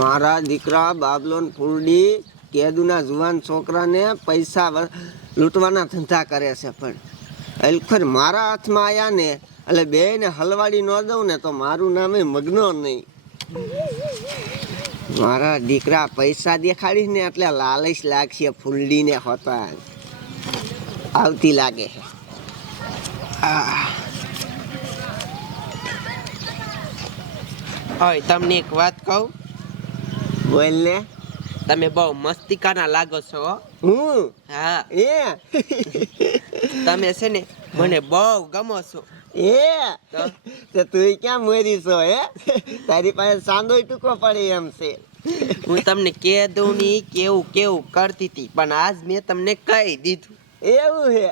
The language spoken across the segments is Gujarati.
મારા દીકરા બાબલોન ફૂરડી કેદુના જુવાન છોકરાને પૈસા લૂંટવાના ધંધા કરે છે પણ. અલખર મારા હાથમાં આવ્યા ને, એટલે બેને હલવાડી ન દઉં ને તો મારું નામે મગ્નો નહીં. મારા દીકરા પૈસા દેખાડીશ ને એટલે લાલચ લાગશે ફૂલડીને હોતા. આવતી લાગે. છે ઓય, તમને એક વાત કહું? બોલ ને તમે બહુ મસ્તિકાના લાગો છો હું. હા? એ? તમે છે ને મને બહુ ગમો છો. એ? તો? તો ક્યાં મરી છો હે? તારી પાસે સાંદો ટૂંકો પડે એમ છે. હું તમને કે દઉં ની કેવું કેવું કરતી હતી પણ આજ મેં તમને કહી દીધું. એવું હે?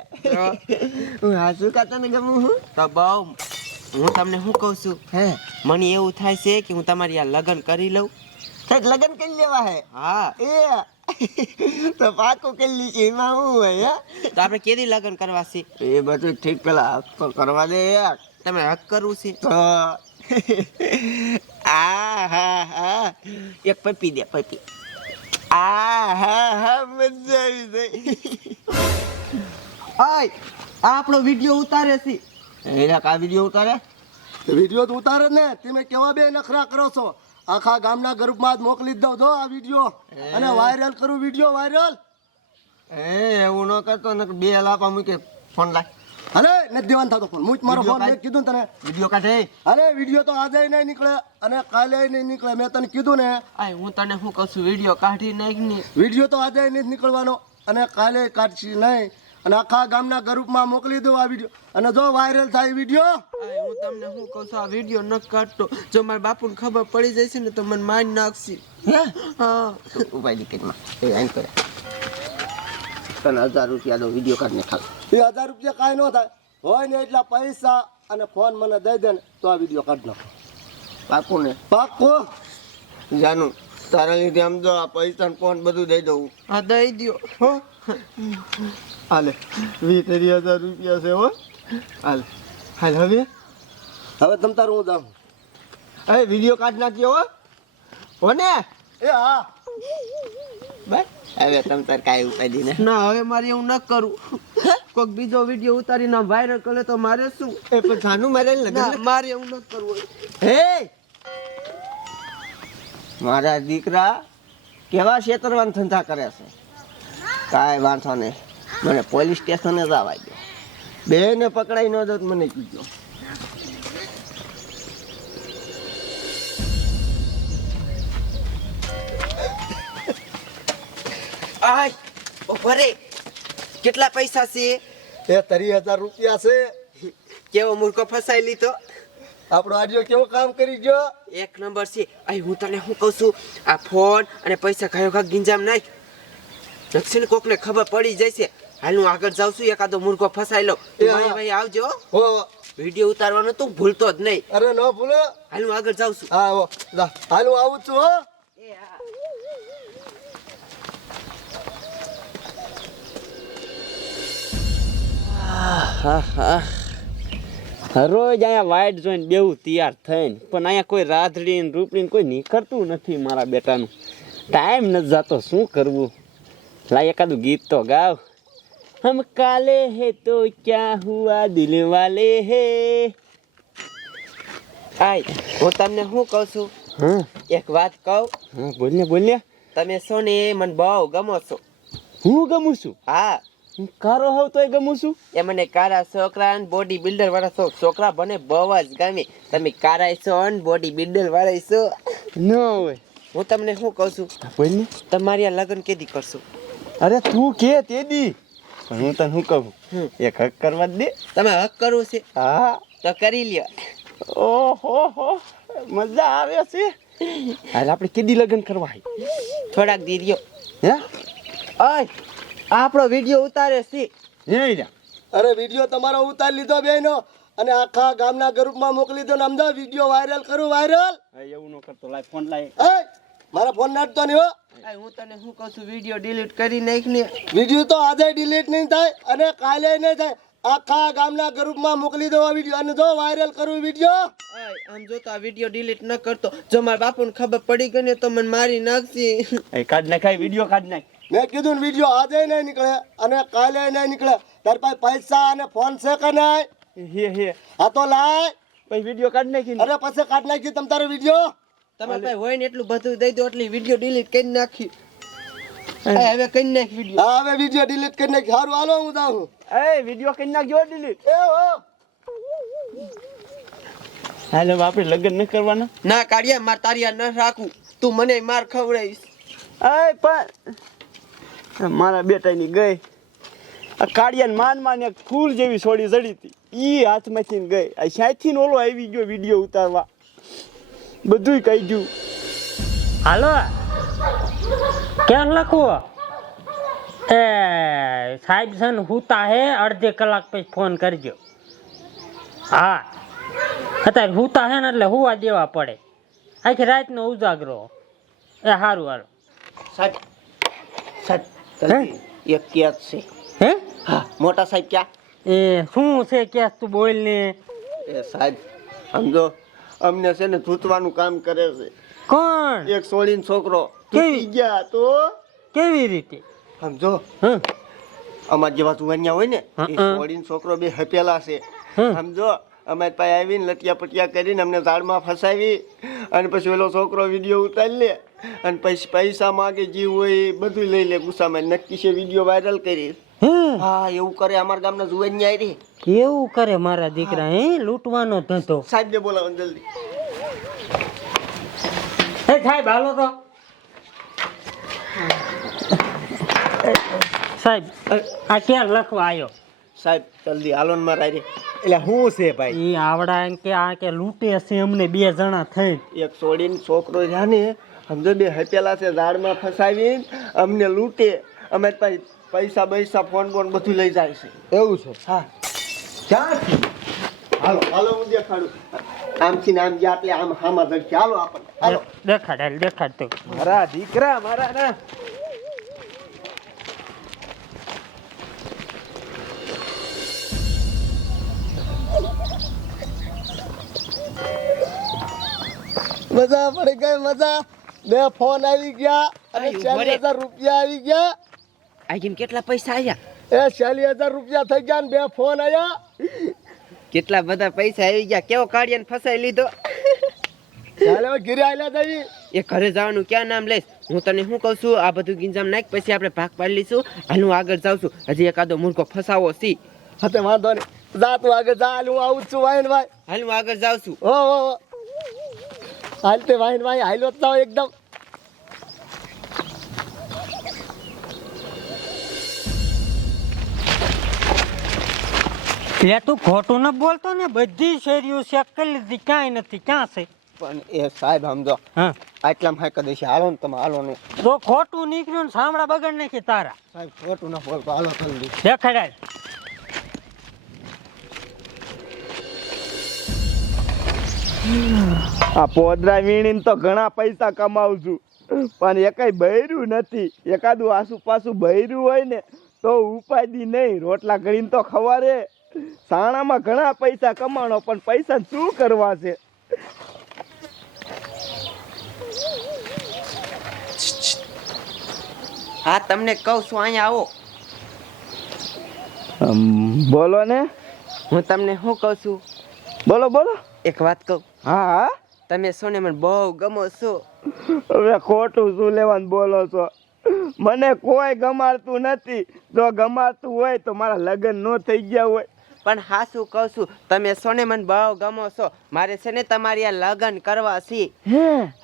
હું હાસુ કાતા ને ગમું હું? તો બહુ હું તમને શું કહું છું? હે? મને એવું થાય છે કે હું તમારી આ લગ્ન કરી લઉં. લગન કરી લેવા હે? હા. એ. તો પાકું કરી છે એમાં હું હોય તો આપણે કેદી લગ્ન કરવા છે એ બધું ઠીક પેલા હક તો કરવા દે યાર તમે હક કરવું છે? તો આ હા હા. એક પપી દે પપી. આ હા હા મજા આવી જાય આય આ આપણો વીડિયો ઉતારે છે. એના કા વીડિયો ઉતારે? વીડિયો તો ઉતારે ને. તમે કેવા બે નખરા કરો છો? આખા ગામના ગ્રુપમાં જ મોકલી દો જો આ વીડિયો અને વાયરલ કરું વીડિયો વાયરલ એ એવું ન કરતો ને બે લાપા મૂકે ફોન લાય. અરે નથી દેવાનું થતો ફોન મૂચ મારો ફોન મેં કીધું તને. વીડિયો કાઢે. અરે વીડિયો તો આજે નહીં નીકળે અને કાલે નહીં નીકળે. મેં તને કીધું ને. આય હું તને શું કહું છું? વીડિયો કાઢી નાખ વીડિયો તો આજે નહીં નીકળવાનો અને કાલે કાઢશી નહીં. અને આખા ગામના ગ્રુપમાં મોકલી દો આ વીડિયો અને જો વાયરલ થાય વીડિયો હું તમને શું કહું છું આ વીડિયો ન કાઢતો. જો મારા બાપુને ખબર પડી જશે ને તો મને માન નાખશે. હા? ઉપાય દીકરીમાં. એ આમ કરે. તને હજાર રૂપિયા દો વીડિયો કાઢને ખાલી. એ હજાર રૂપિયા કાંઈ ન થાય. હોય ને એટલા પૈસા અને ફોન મને દઈ દે ને તો આ વીડિયો કાઢ નાખો. પાકું ને પાકું જાનું. તારા લીધે આમ જો આ પૈસા ફોન બધું દઈ દઉં. હા દઈ દ્યો. હો? હાલે વીસ ત્રીસ હજાર રૂપિયા છે હો. હાલ હાલ હવે. હવે તમ તારું હું દઉં હવે વીડિયો કાઢ નાખ્યો હો. હો ને એ હા. બસ. હવે તમ તાર કાંઈ ઉપાય દી ને. ના હવે મારે એવું ન કરું. કોઈક બીજો વીડિયો ઉતારીને વાયરલ કરે તો મારે શું? એ પણ જાનું મારે ના મારે એવું ન કરવું હે? મારા દીકરા કેવા છેતરવાન ધંધા કરે છે? કાંઈ વાંધો નહીં. મને પોલીસ સ્ટેશને જ આવવા દો. બેને પકડાઈ ન દો મને કીધો. આય કેટલા પૈસા છે? એ ત્રીસ હજાર રૂપિયા છે. કેવો મૂર્ખો ફસાઈ લીધો? આપણો આડિયો કેવો કામ કરી ગયો? એક નંબર છે. આય હું તને શું કહું છું? આ ફોન અને પૈસા ખાયો ખા ગિંજામ નાખ. દક્ષિણ કોકને ખબર પડી જશે. હાલ હું આગળ જાઉં છું. એકાદો મુર્ગો ફસાઈ લઉં. તું એ હા. ભાઈ ભાઈ આવજો હો. વીડિયો ઉતારવાનો તું ભૂલતો જ નહીં. અરે ન ભૂલો. હાલ હું આગળ જાઉં છું. હા હો. લા હાલ હું આવું છું હો. રોજ અહીંયા વાઇટ જોઈને બેવું તૈયાર થઈને પણ અહીંયા કોઈ રાધડી ને રૂપડી ને કોઈ નીકળતું નથી મારા બેટાનું. ટાઈમ નથી જતો શું કરવું? લાય એકાદું ગીત તો ગાવ. હમ કાલે હે તો ક્યાં હુઆ દિલ વાલે હે? આય હું તમને શું કહું છું? હા એક વાત કહું. હા બોલ ને તમે છો ને મને બહુ ગમો છો. હું ગમું છું? હું. કારો હોવ તોય ગમું છું. એ મને કારા છોકરા અને બોડી બિલ્ડર વાળા છો. છોકરા બને બહુ જ ગમે. તમે કારા છો અને બોડી બિલ્ડર વાળા છો. ન હોય. હું તમને શું કહું છું? હા, બોલ ને? તમારી આ લગ્ન કેદી કરશો? અરે તું કે તેદી પણ હું તને શું કહું? એક હક કરવા દે. તમે હક કરવું છે? હા. તો કરી લ્યો. ઓહો હો. મજા આવે છે. હાલ આપણે કેદી લગ્ન કરવા થોડાક દી રહ્યો. હે? ઓય. આપણો વીડિયો ઉતારે સી જય. અરે વીડિયો તમારો ઉતારી લીધો બેનો અને આખા ગામના ગ્રુપમાં મોકલી દો ને અમદા વીડિયો વાયરલ કરું વાયરલ. એવું ન કરતો લાઈ ફોન લાઈ એ મારા ફોન નાખતો નહીં હો. હું તને શું કહું છું વીડિયો ડિલીટ કરી નાખ ને. વીડિયો તો આજે ડિલીટ નહીં થાય અને કાલે નહીં થાય. આખા ગામના ગ્રુપમાં મોકલી દો આ વીડિયો અને જો વાયરલ કરું વીડિયો આમ જો તો આ વીડિયો ડિલીટ ન કરતો. જો મારા બાપુને ખબર પડી ગઈ ને તો મને મારી નાખશે. એ કાઢ નાખાય વીડિયો કાઢ નાખ. મેં કીધું ને વીડિયો આજે નહીં નીકળે અને કાલે નહીં નીકળે. તાર પાસે પૈસા અને ફોન છે કે નહીં? હે હે. આ તો લાય. પછી વીડિયો કાઢ નાખી અરે પછી કાઢ નાખી તમ તારો વીડિયો તમે પાસે હોય ને એટલું બધું દઈ દો એટલે વીડિયો ડિલીટ કરી નાખી. હવે કઈ નાખ વીડિયો હા હવે વીડિયો ડિલીટ કરી નાખ. સારું હાલો હું જાઉં એ વીડિયો કરી નાખજો ડિલીટ એ હો. હાલે આપણે લગ્ન ન કરવાના? ના કાઢ્યા માર આ ન રાખું. તું મને માર ખવડાવીશ. એ પણ મારા બેટાની ગઈ. આ કાળિયાને માન માન એક ફૂલ જેવી છોડી ચડી હતી. ઈ હાથમાંથી ને ગઈ. આ સાયથી ઓલો આવી ગયો વીડિયો ઉતારવા. બધુંય કહી ગયું હાલો ક્યાં લખવું એ સાહેબ છે ને હુતા હે અડધી કલાક પછી ફોન કરજો. હા. અત્યારે હુતા હે ને એટલે હુવા દેવા પડે. આખી રાતનો ઉજાગરો. એ સારું હાલો સાહેબ સાહેબ એક કેસ છે. હે? હા મોટા સાહેબ ક્યાં? એ શું છે ક્યાં તું બોલ ને? એ સાહેબ સમજો અમને છે ને ધૂતવાનું કામ કરે છે. કોણ? એક સોળીનો છોકરો. કેવી? ગયા તો? કેવી રીતે? સમજો અમાર જેવા જુવાનિયા હોય ને એ. છોકરો બે હપેલા છે. સમજો અમારી પાસે આવીને લટિયા પટિયા કરીને અમને ઝાડમાં ફસાવી અને પછી પેલો છોકરો વીડિયો ઉતારી લે અને પછી પૈસા માગે જીવ હોય બધું લઈ લે ગુસ્સામાં. નક્કી છે વીડિયો વાયરલ કરી હે એવું કરે અમારા ગામના જુવાનિયા રે. એવું કરે મારા દીકરા હે? લૂંટવાનો ધંધો. સાહેબને બોલાવો જલ્દી. સાહેબ હાલો તો. સાહેબ આ ક્યાં લખવા આવ્યો સાહેબ જલ્દી હાલો માં રાઈ એટલે શું છે ભાઈ? એ આવડા એમ કે આ કે લૂંટે છે અમને બે જણા થઈ એક છોડીને છોકરો જાને ને સમજો બે હપેલા છે ઝાડમાં ફસાવી અમને લૂંટે. અમે પાસે પૈસા પૈસા ફોન બોન બધું લઈ જાય છે. એવું છે? હા. ક્યાંથી? હાલો હાલો હું દેખાડું. આમથી ને આમ ગયા એટલે આમ હામાં જડશે હાલો આપણને હાલો. દેખાડ હાલ દેખાડ તો મારા દીકરા મારા ના. મજા પડી ગઈ મજા. બે ફોન આવી ગયા અને ચાલીસ હજાર રૂપિયા આવી ગયા. આજીને કેટલા પૈસા આવ્યા એ ચાલીસ હજાર રૂપિયા થઈ ગયા ને બે ફોન આવ્યા કેટલા બધા પૈસા આવી ગયા? કેવો કાઢીને ફસાઈ લીધો? ચાલે ઘરે આયલા જવી એ ઘરે જવાનું ક્યાં નામ લઈશ? હું તને શું કહું છું? આ બધું ગિંજામ નાખ પછી આપણે ભાગ પાડી લઈશું. હાલ હું આગળ જાઉં છું. હજી એકાદો મૂર્ખો ફસાવો સી. હતે વાંધો નહીં. જા તું આગળ જા. હાલ હું આવું છું વાઈન ભાઈ. હાલ હું આગળ જાઉં છું. હો હો હાલ તે વાઈન ભાઈ હાલ જાઓ એકદમ. એટલે તું ખોટું ન બોલતો ને બધી શેરીઓ ચેક કરી લીધી ક્યાંય નથી ક્યાં છે? પણ એ સાહેબ સમજો. હા. આટલામાં હાઈ કદી હાલો ને તમે હાલો ને. તો ખોટું નીકળ્યું ને સાંભળા બગડ નાખી તારા. સાહેબ ખોટું ના બોલતો હાલો જલ્દી દેખાડાય. આ પોદરા વીણીને તો ઘણા પૈસા કમાવું છું. પણ એકાય બૈર્યું નથી. એકાદું આસુ પાસું બૈર્યું હોય ને તો ઉપાય દી નહીં. રોટલા કરીને તો ખવારે. સાણામાં ઘણા પૈસા કમાણો પણ પૈસા શું કરવા છે? હા તમને કહું છું અહીંયા આવો. બોલો ને. હું તમને શું કહું છું? બોલો બોલો. એક વાત કહું. હા હા. તમે સોને મને બહુ ગમો છો. હવે ખોટું શું લેવાનું બોલો છો? મને કોઈ ગમાડતું નથી. જો ગમાડતું હોય તો મારા લગ્ન ન થઈ ગયા હોય. પણ હા શું કહું છું? તમે સોને મને બહુ ગમો છો. મારે છે ને તમારી આ લગ્ન કરવા છે.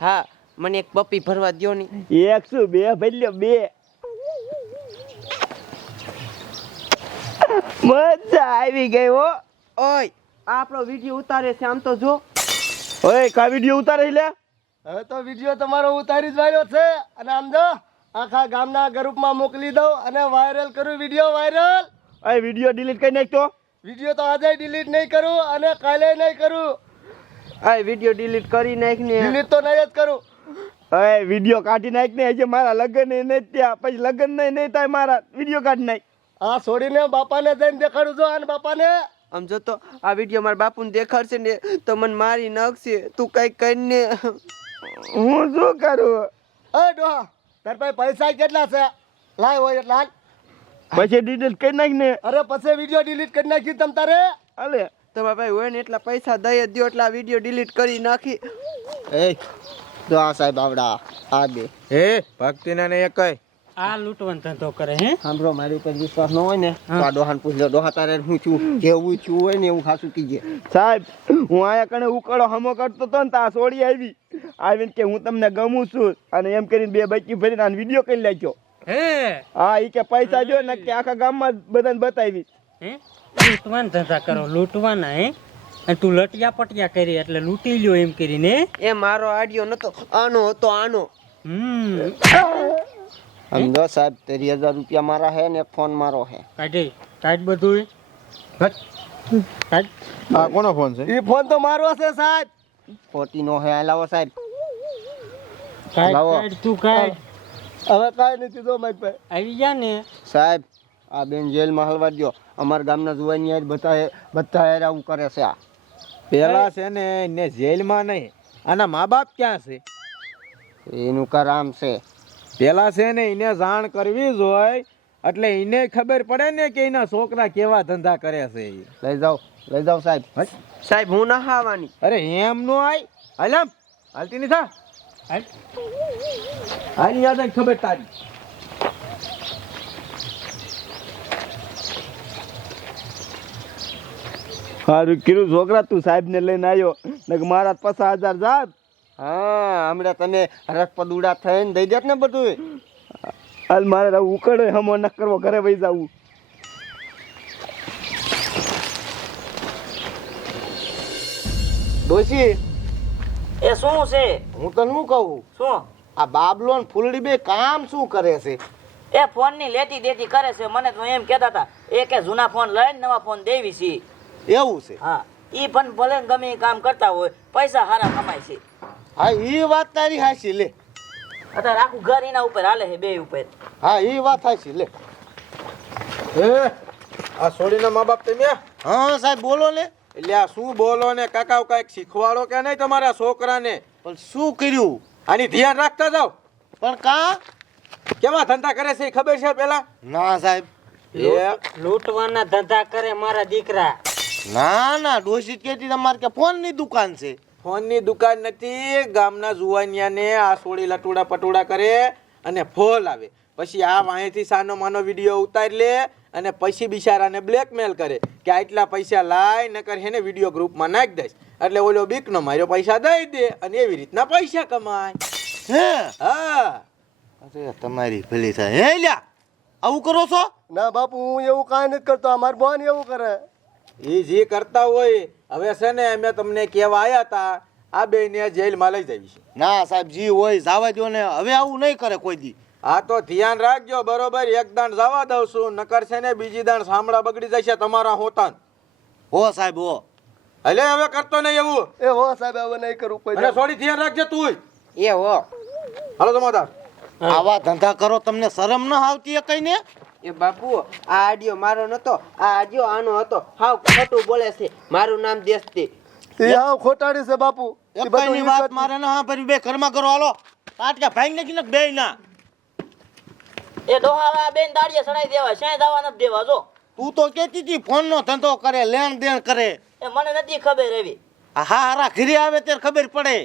હા? મને એક પપ્પી ભરવા દ્યો ને. એક શું બે ભલ્યો બે. મજા આવી ગઈ હો. ઓય આ આપણો વીડિયો ઉતારે છે આમ તો જો. ઓય કા વીડિયો ઉતારે લે? હવે તો વીડિયો તમારો ઉતારી જ વાળ્યો છે. અને આમ જો આખા ગામના ગ્રુપમાં મોકલી દઉં અને વાયરલ કરું વીડિયો વાયરલ ઓય વીડિયો ડિલીટ કરી નાખ તો વીડિયો તો આજે ડિલીટ નહીં કરું અને કાલે નહીં કરું. આ વીડિયો ડિલીટ કરી નાખ ને. ડિલીટ તો નહીં જ કરું. હવે વીડિયો કાઢી નાખ ને. હજી મારા લગ્ન નહીં ત્યાં પછી લગ્ન નહીં નહીં થાય મારા. વીડિયો કાઢી નાખ. આ છોડીને બાપાને જઈને દેખાડું છું અને બાપાને. આમ જો તો આ વીડિયો મારા બાપુને દેખાડશે ને તો મને મારી નાખશે. તું કઈ કરીને. હું શું કરું? એ ડોહા તાર પાસે પૈસા કેટલા છે? લાય હોય એટલે હાલ. પછી ડિટેલ કરી નાખ ને. અરે પછી વીડિયો ડિલીટ કરી નાખી તમ તારે? અલે. તમારા ભાઈ હોય ને એટલા પૈસા દઈ દો એટલા વીડિયો ડિલીટ કરી નાખી. એ તો આ સાહેબ આવડા આ બે. હે ભક્તિના ને એક આ લૂંટવાનો ધંધો કરે હે? સાંભળો મારી ઉપર વિશ્વાસ ન હોય ને તો આ દોહાન પૂછજો દોહા ડોહા તારે હું છું જેવું છું હોય ને એવું ખાસું કીજે. સાહેબ હું આયા કણે ઉકળો હમો કરતો તો ને તા સોડી આવી. આવીને કે હું તમને ગમું છું અને એમ કરીને બે બચી ભરીને આને વીડિયો કરી નાખ્યો. હે? હા ઈ કે પૈસા જો ને કે આખા ગામમાં બધાને બતાવી હે? લૂંટવાના ધંધા કરો લૂંટવાના હે? અને તું લટિયા પટિયા કરી એટલે લૂંટી લ્યો એમ કરીને. એ મારો આડિયો નતો આનો હતો આનો. હમ. દો સાહેબ તેરી હજાર રૂપિયા મારા હે ને ફોન મારો હે. કાઢી કાઢ બધું હા આ કોનો ફોન છે? એ ફોન તો મારો છે સાહેબ. ખોટી નો હે લાવો સાહેબ. લાવો. કાઢ તું કાઢ. હવે કાંઈ નથી તો મારી પાસે. આવી ગયા ને? સાહેબ આ બેન જેલમાં હલવા દો અમારા ગામના જુવાની યાર બધા બધા યાર આવું કરે છે આ. પેલા છે ને એને જેલમાં નહીં. આના મા બાપ ક્યાં છે? એનું કરામ છે. પેલા છે ને એને જાણ કરવી જ હોય એટલે એને ખબર પડે ને કે એના છોકરા કેવા ધંધા કરે છે. લઈ જાઓ લઈ જાઓ સાહેબ. સાહેબ હું ના ખાવાની અરે એમ નો આય. હાલમ હાલતી નહીં થા? હાલ. આની યાદ ખબર તારી. સારું કીધું છોકરા તું સાહેબ ને લઈને આવ્યો. ને મારા પચાસ હજાર જાત. હા હમણાં તમે હરક ઉડા થઈને દઈ દેત ને બધું હાલ મારે ઉકળે હમો ન કરવો ઘરે વહી જવું ડોશી એ શું છે? હું તને શું કહું? શું? આ બાબલો ને ફૂલડી બે કામ શું કરે છે? એ ફોનની લેતી દેતી કરે છે. મને તો એમ કહેતા હતા એ કે જૂના ફોન લઈને નવા ફોન દેવી છે. એવું છે? હા. ઈ પણ ભલે ગમે એ કામ કરતા હોય પૈસા સારા કમાય છે. હા એ વાત તારી હાસી લે. અત્યારે આખું ઘર એના ઉપર હાલે છે બે ઉપર. હા એ વાત હાસી લે. હે? આ સોડીના મા બાપ તમે? હા સાહેબ બોલો ને. એટલે આ શું બોલો ને? કાકા કંઈક શીખવાડો કે નહીં તમારા છોકરાને? પણ શું કર્યું? આની ધ્યાન રાખતા જાઓ. પણ કા? કેવા ધંધા કરે છે એ ખબર છે પેલા? ના સાહેબ. એ લૂંટવાના ધંધા કરે મારા દીકરા. ના ના ડોશી કેતી તમારે કે ફોનની દુકાન છે. ફોનની દુકાન નથી ગામના જુવાનિયાને આ સોળી લટુડા પટુડા કરે અને ફોલ આવે. પછી આ વાંહેથી સાનો માનો વીડિયો ઉતારી લે અને પછી બિચારાને બ્લેકમેલ કરે કે આટલા પૈસા લાય નકર હેને વીડિયો ગ્રુપમાં નાખી દઈશ. એટલે ઓલો બીકનો માર્યો પૈસા દઈ દે અને એવી રીતના પૈસા કમાય. હે? હા. અરે તમારી ભલી થાય. હે લ્યા આવું કરો છો? ના બાપુ હું એવું કાંઈ નથી કરતો. અમાર બોન એવું કરે. એ જે કરતા હોય હવે છે ને અમે તમને કહેવા આવ્યા હતા આ બેને જેલમાં લઈ જવી છે. ના સાહેબ જી હોય જાવા દો ને. હવે આવું નહીં કરે કોઈ દી. આ તો ધ્યાન રાખજો બરોબર? એક દાણ જવા દઉં છું નકર છે ને બીજી દાણ સાંભળા બગડી જશે તમારા હોતાન. હો સાહેબ હો. એટલે હવે કરતો નહીં એવું? એ હો સાહેબ હવે નહીં કરું કોઈ અને થોડી ધ્યાન રાખજે તું એ હો. હાલો જમાદાર આવા ધંધા કરો તમને શરમ ન આવતી કઈ ને એ બાપુ આ આડિયો મારો નતો આ આડિયો આનો હતો. હાવ ખોટું બોલે છે મારું નામ દેશતી. એ હાવ ખોટાડી છે બાપુ. એ બધી વાત મારે ન હા બે ઘરમાં કરો હાલો. તાટકા ભાઈ નાખી ને બે ના. એ ડોહા બેન દાડીએ સડાઈ દેવા શાય દવા નથી દેવા જો. તું તો કેતી હતી ફોન નો ધંધો કરે લેણ દેણ કરે. એ મને નથી ખબર એવી. હા હારા ઘરે આવે ત્યારે ખબર પડે.